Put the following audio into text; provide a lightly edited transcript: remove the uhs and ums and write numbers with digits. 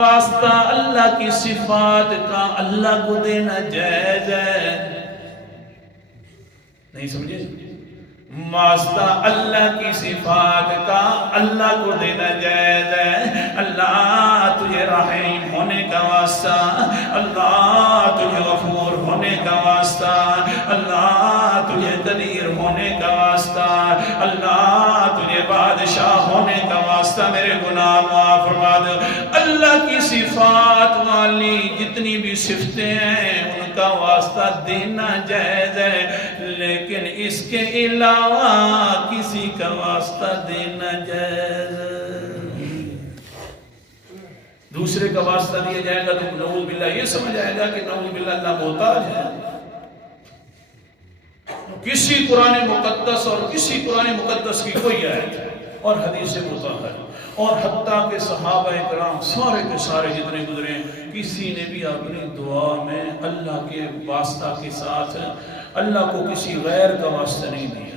واسطہ اللہ کی صفات کا اللہ کو دینا جائز ہے؟ نہیں سمجھے؟ واسطہ اللہ کی صفات کا اللہ کو دینا جائز ہے۔ اللہ تجھے رحیم ہونے کا واسطہ، اللہ تجھے غفور ہونے کا واسطہ، اللہ تجھے قدیر ہونے کا واسطہ، اللہ تجھے بادشاہ ہونے کا واسطہ میرے گناہ معاف فرما دے۔ اللہ کی صفات والی جتنی بھی صفتیں ہیں ان کا واسطہ دینا جائز ہے، لیکن اس کے علاوہ کسی کا واسطہ دینا جائز ہے۔ دوسرے کا واسطہ دیا جائے گا تو نعوذ باللہ یہ سمجھ آئے گا کہ نعوذ باللہ اللہ محتاج ہے۔ کسی قرآن مقدس اور کسی قرآن مقدس کی کوئی آیت اور حدیث مطہر اور حتیٰ کہ صحابہ کرام سارے کے سارے جتنے گزرے کسی نے بھی اپنی دعا میں اللہ کے واسطہ کے ساتھ اللہ کو کسی غیر کا واسطہ نہیں دیا۔